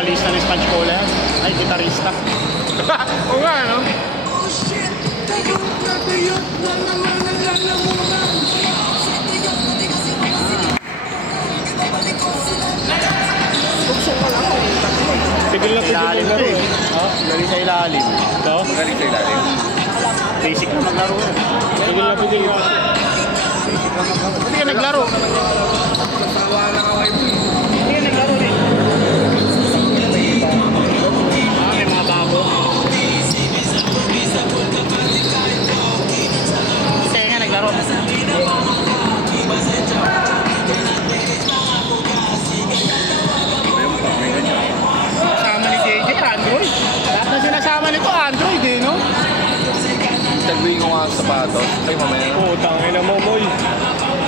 vocalista ng Sponge Cola yan. Ay, gitarista. Oo nga, no? Tigil na ilalim na rin. Galing sa ilalim. Ito? Galing sa ilalim. Basic na maglaro. Tigil na tigil na. Basic na maglaro. Hindi ka naglaro. Sasawa na ka kayo. Hindi ka naglaro rin. May mga bago. Hindi nga naglaro. Kasama ni JJ, Android. Lahat na sinasama nito, Android eh, no? Tagbihin ko nga sa sapatos. Ay, mamaya. Tangin na mo, Moy.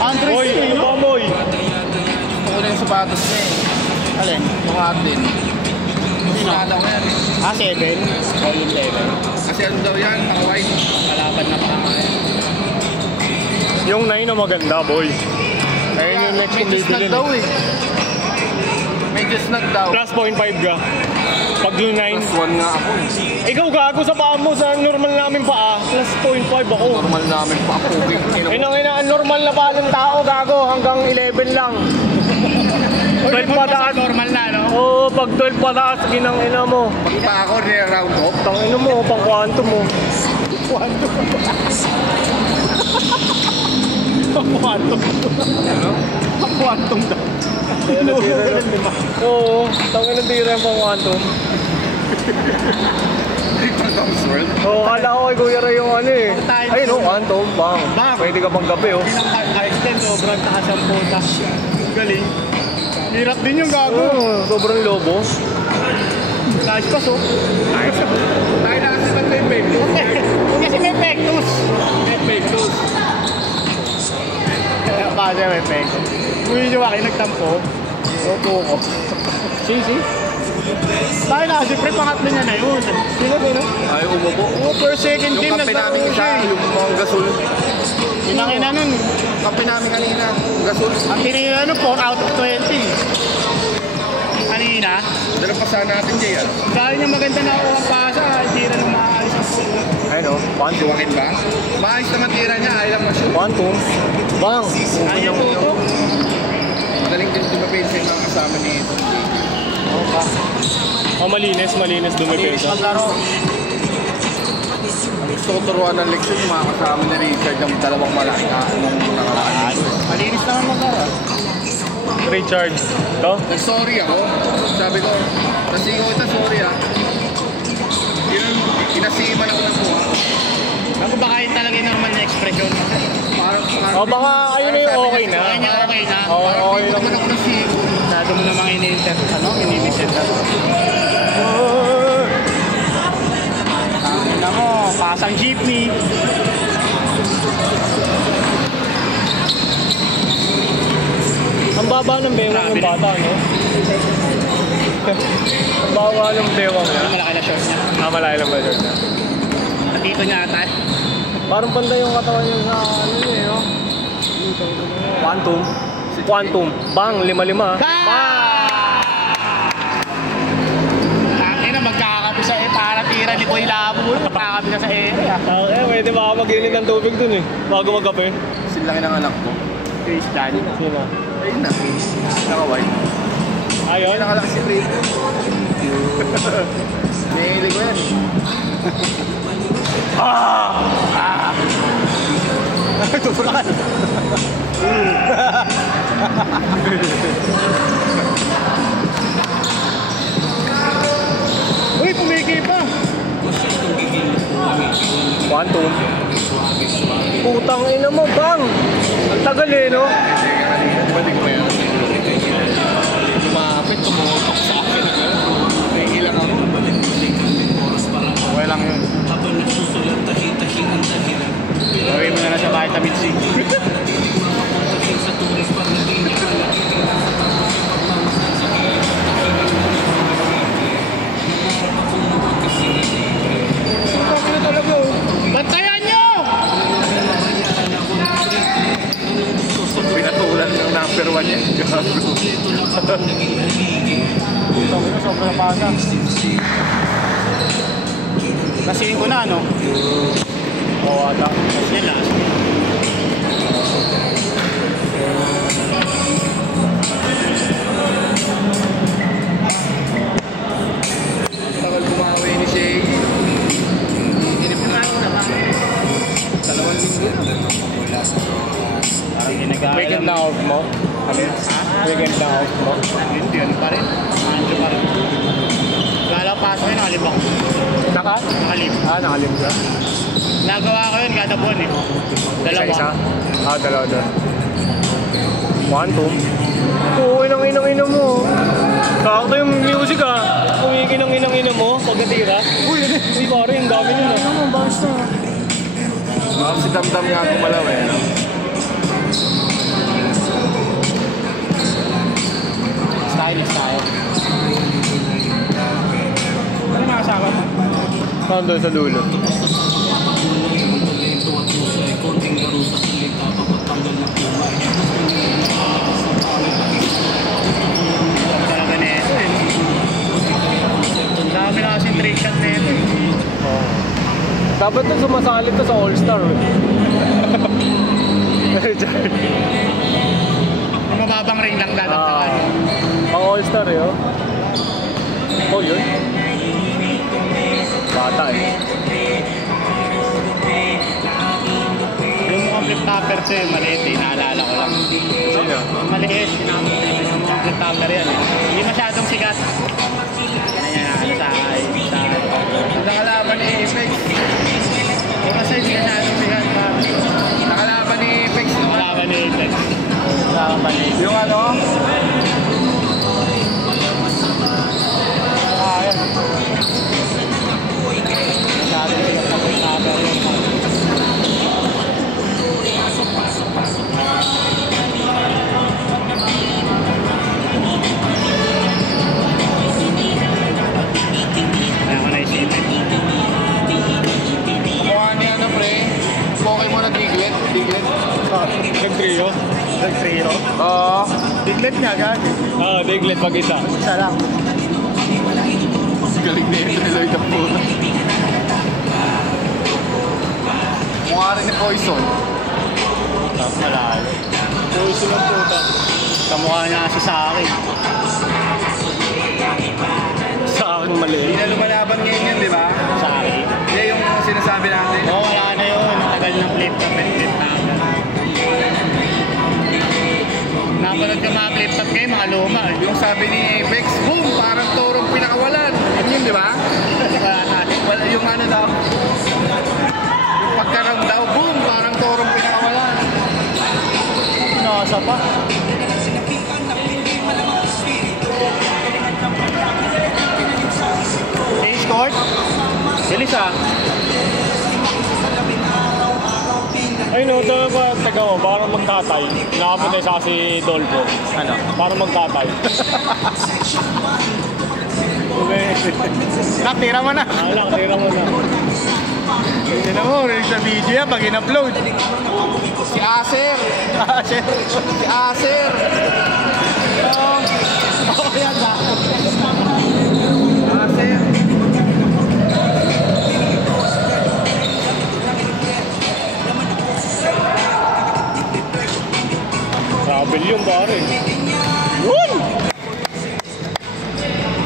Android Moy, eh, ano no? ba, Moy? Ito ko na yung sapatos niya eh. Alin? Yung atin. Sinada ko yan. 7, volume 11. Kasi ano daw yan, pang-white. Kalaban na pangalan. Yung 9 na maganda, boy. Ayun yung next kong May bibili. daw eh. May snag daw. Plus 0.5 ka. Pag yung 9. Plus 1 nga ako eh. Ikaw gago sa paa mo sa normal namin paa. Plus 0.5 ako. Normal namin pa ako. Ang normal na paa ng tao gago hanggang 11 lang. 12 pataas. Normal na, no? Oo, pag 12 pataas, ginang ina mo. Pag pa ako, round off. Tangina mo, pang quantum mo. Quantum. Quantum. Ano? Quantum daw. Oo, tangina tira yung pang quantum. Quantum's World? Oo, kala ko kay Kuya Ray yung ano eh. Ay no, quantum, bang. Pwede ka pang gabi oh. Pinang-high-stand, sobrang taas ang puta. Galing. Hirap din yung gago. Oo, sobrang lobo. Taas pa, so. Tayo na kasi sa may pektos. Kasi may pektos. May pektos. Kasi may pektos. Kung yun yung akin nagtampo, opo ko. Si. Tayo na kasi pre, pangatlo niya na yun. Sino? Ay, umupo. Oo, per second Yung game kape namin isa, yung mga gasol. Inangin na nun. Kape namin kanina, gasol. Ang tinira nun, 4 out of 20. Kanina. Dala pa sana natin, Jay. Dahil niya maganda na ako ang pasa, tira nung maalis. Ay no, quantum. Siwakin ba? Maayos naman tira niya, ayaw lang ma-shoot. Quantum. Bang. Ayaw po ito. Magaling din dumapinsa yung mga kasama ni ito. Oh, malinis Malinis dumipesa. maglaro. Gusto ko turuan ng leksyon yung mga kasama ni Richard ng dalawang malaka nung nakaraan. Malinis naman maglaro. Richard. To? Nag-sorry ako. Sabi ko, nasigaw ito, sorry ah. Inasiman ako ng buha. Ako baka yun talaga yung normal na expression. Oh, baka ayun na yung okay na. Kaya niya okay na. Oo, okay Hindi lang. naman ako nasigaw. Masyado mo namang ini-listen na. Tangin na mo, pasang jeepney. Ang baba ng bewang ng bata, no? Ang baba ng bewang niya. Malaki na short niya. Malaki lang ba yun? Dito niya ata. Parang panda yung katawan niya sa ano niya, no? Quantum. Quantum. Bang, 5-5. Tangin na, magkakapi sa para tira ni Boy Labo. Magkakapi na sa area. Pwede baka mag-init ng tubig dun eh. Bago magkape. Sinlaki ng anak ko. Chris Dan. Sino? Ayun na. Naka-white. Ayun. Nakalaki si Ray. Nahilig ko yan. Tuburan. Uy, pumiki pa. Quantum. Putang ina mo, bang! Ang tagal eh, no? Pwede ko yan. Lumapit, tumutok sa akin. Nahihilang ako. Okay lang yun. Gawin mo na lang sa vitamin C. Bantayan nyo! pasa. Kasihin ko na, no? Oo, ata. Yan lang. Tagal bumawi ni Shay. Dalawang linggo na. Parang ginagawa Weekend na off mo? Weekend na off mo? Hindi, ano pa rin. Ano pa rin. Lalapasok yun, nakalibang. Nakalib. Nakalim ka? Nagawa ko yun kada buwan eh. Dalawa. Isa-isa? Dalawa doon. 1, 2. Oo, inang-inang mo. Kakto yung music Umiki ng inang-inang mo pagkatira. Uy, yun eh. Uy, pare, yung dami nyo na. Ano, basta. Si Damdam nga kumalaw eh. Stylish tayo. Ano mga kasama mo? Doon sa dulo. Talaga na ito eh. Ang dami na kasing trick shot na ito eh. Dapat na sumasalit to sa All-Star. Yung mababang ring lang dadagdagan. Pang All-Star eh, oh. Oh, yun. Bata eh. Yung mga flip topper to eh, maliit eh, naalala ko lang. Sino? Maliit, pinakamulit yung mga flip topper yan eh. Hindi masyadong sigat. Yan, ano sa Ang nakalaban ni Apex. o kasi hindi masyadong sigat pa. Nakalaban ni Apex. Wala ba ni Apex? Wala ba ni Apex? Yung ano? Yan. Masyadong sigat na flip topper yun. Kaya ko naisipin. Mukha ni ano pre. Pokemon na Diglett. Nag-trio? Nag-trio? Oo. Diglet niya, gagi. Diglet pag-isa. Isa lang. Galing na ito ni Lloyd ang puto. Mukha rin ni Poison. Malalo. Puso ng puta. Kamukha niya kasi sa akin. Sa akin Hindi mali. na lumalaban ngayon yan, di ba? Sa akin. Hindi yung sinasabi natin. Oo, wala na yun. Natagal ng flip top and flip top. Napanood yung mga flip top kayo, mga luma eh. Yung sabi ni Apex, boom! Parang torong pinakawalan. Yun, di ba? Wala na. Yung ano daw. Yung pagkaram daw, boom! Parang torong pinakawalan. Nasa pa. Ace court? Bilis ah. Ay no, ito ba taga mo, parang magkatay. Nakapunta sa si Dolpo. Ano? Parang magkatay. Natira mo na. Lang, tira mo na. Tignan mo, rin sa video yan pag in-upload. Si Acer! Si Acer! Oo, yan na. Acer! Travel yung pare. Yun!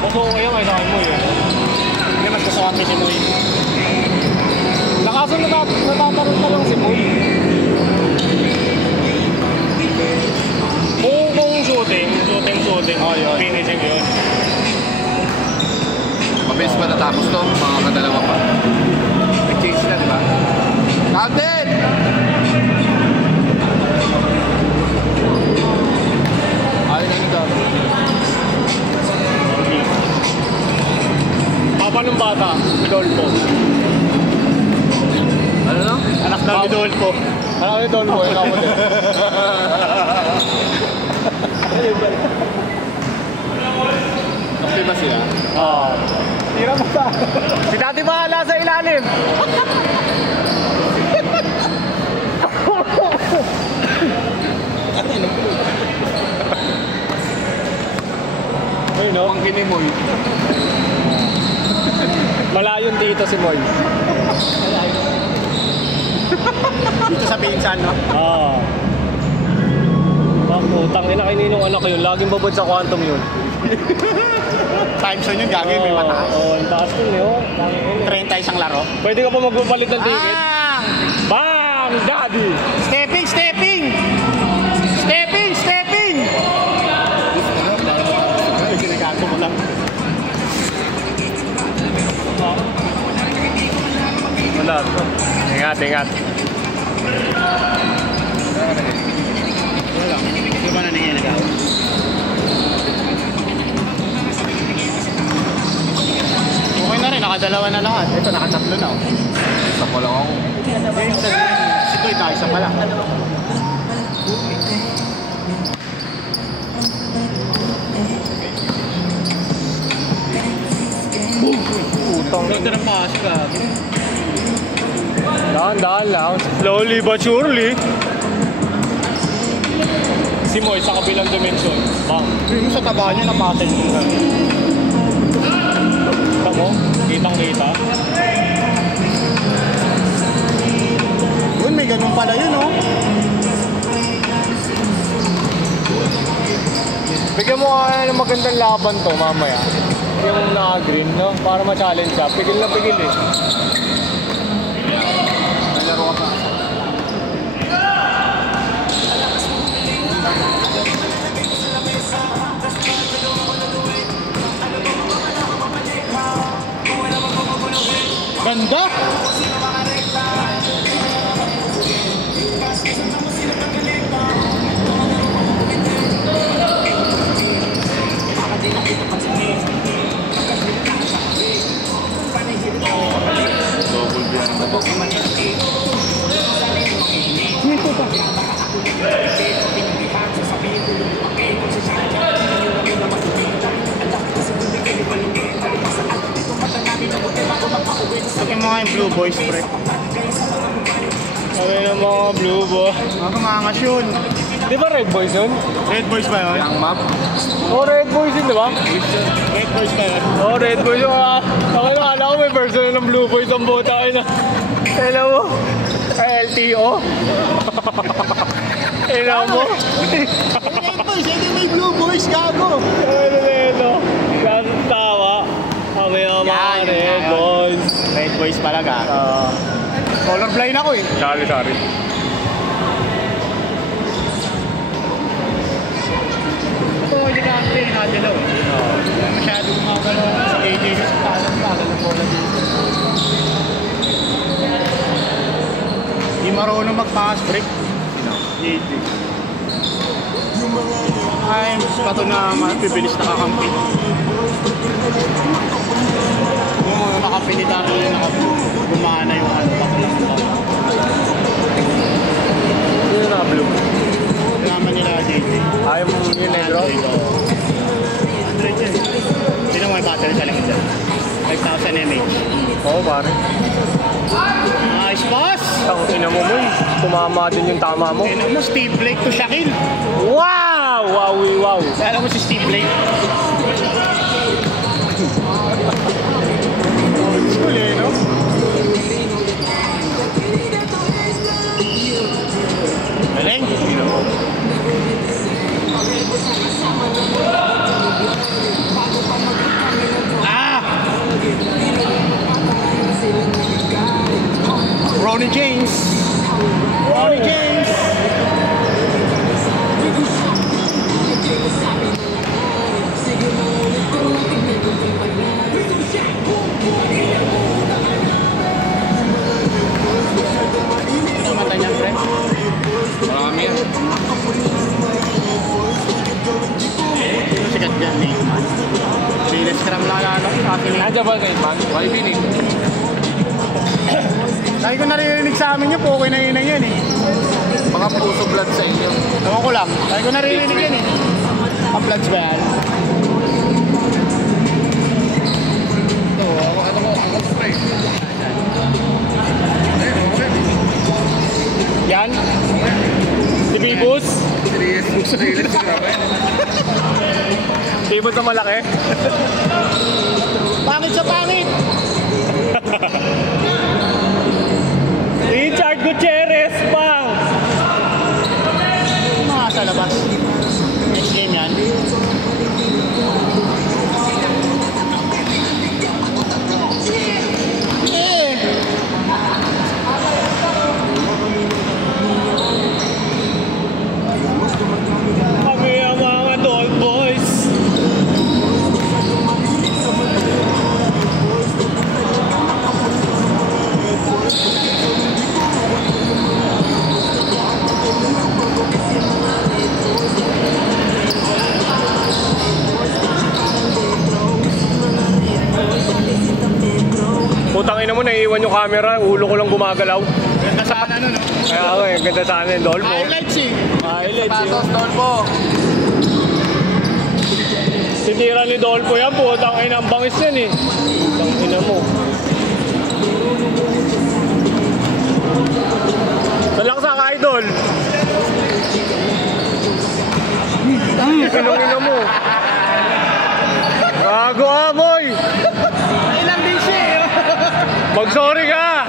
Baso ko yan, kaya mo yun. Hindi mas gusto kami si Moy. Nakaso natataroon pa lang si Moy. Kung shooting, finishing yun. Mabilis ba natapos to? Mga kadalawa pa. Nag-change na, di ba? Captain! Ayun na ito. Papa ng bata, Dolpo. Ano no? Anak daw ni Dolpo. Ano ni Dolpo? Yung kapatid. Okay ba sila? Oo. Tira mo pa. Si Dati bahala sa ilalim. Ay, Ayun, no? Pangkin ni Moy. Malayon dito si Moy. Dito sa pinsan, no? Oo. Putang ina, kaninong anak ko yun. Laging babad sa quantum yun. Time zone yung gagawin, may mataas. Oo, ang taas yun, yun. 30 isang laro. Pwede ka pa magpapalit ng ticket? Bang! Bang! Daddy! Stepping! Stepping! Stepping! Stepping! Ay, ginagago mo lang. Wala. Ingat, ingat. Wala lang. Hindi ba naningiligaw? Okay na rin, nakadalawa na lahat. Ito, nakatatlo na. Isa ko lang ako. Si Toy, isa pa lang. Putang. Ito ng pass ka. Dahan-dahan lang. Slowly but surely. Si Moy sa kabilang dimension. Bang. Yung sa taba niya, napasay niya. Kita mo? Kitang-kita. Yun, may ganun pala yun, oh. Bigyan mo kaya ng magandang laban to mamaya. Yung naka-green, no? Para ma-challenge siya. Pigil na pigil eh. Nalaro ka pa. Ganda! Double biyan na ba? Dito pa. Sabi mo nga yung Blue Boys, pre. Sabi ng mga blue bo. Mga kumangas yun. Di ba Red Boys yun? Red Boys ba yun? Yung map. Oh, Red Boys yun, di ba? Red Boys ba yun? Oh, Red Boys yun. Ako nakala ko may personal ng Blue Boys ang buta kayo na. Hello mo? LTO? Hello mo? Red Boys, hindi may Blue Boys, gago. Ano? Tawa. Kami ang mga Yan, Red yan. Boys. Red Boys talaga. Colorblind ako eh. Sorry. Ito, hindi ka ang play natin daw eh. Masyadong makakalaw sa KJ sa pagal ng bola dito. Hindi marunong mag-pass break. KJ. Ay, pato na mapibilis na kakampi. Yung nakapilitan yung gumana yung ano, bakla. Sino na blue? Naman nila JJ. Ayaw mo yung negro? 100 yun. Sino may battery sa langit dyan? 5,000 mAh. Oo, pare. Nice pass! Ang ina mo mo, tumama din yung tama mo. Tignan mo, Steve Blake to Shaquille. Wow! Wow! Alam mo si Steve Blake? Old school eh, no? Galing. Ronnie James. Ano mata niya, pre? Marami yan. Sino sikat dyan, Neymar? Bilis kram lang yan, sa akin yan. Nandiyan ba kayo, man? Why binig? Lagi ko naririnig sa amin yun, okay na yun yan eh. Mga puso blood sa inyo. Ewan ko lang, lagi ko naririnig yan eh. Uploads ba yan? Ito, ano ko, ang spray. Yan? Si Bibus? Serious. Serious. Si ba sa malaki? Pangit sa pangit! Richard Gutierrez, pang! Mga sa labas. Next game yan. Kami ang mga Tall Boys. Putang ina mo, naiiwan yung camera, ulo ko lang gumagalaw. Ganda sana ano no? Kaya ako eh, ganda sana yung Dolpo. Highlights eh. Highlights eh. Sapatos, Dolpo. Sinira ni Dolpo yan, putang ina, ang bangis yan eh. Putang ina mo. Salaksak, idol. Pinong ina mo. Gago amoy. Ilang din siya eh. Mag-sorry ka.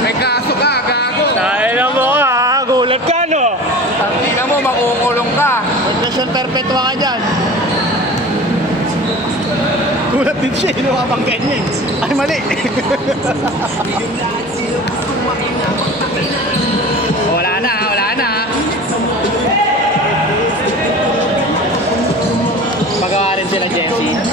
May kaso ka, gago. Dahil na mo ka, gulat ka no. Tangina mo, makukulong ka. Possession perpetua ka dyan. Gulat din siya, lumabanggan niya eh. Ay, mali. Wala na, wala na. Pagawa rin sila, Jesse.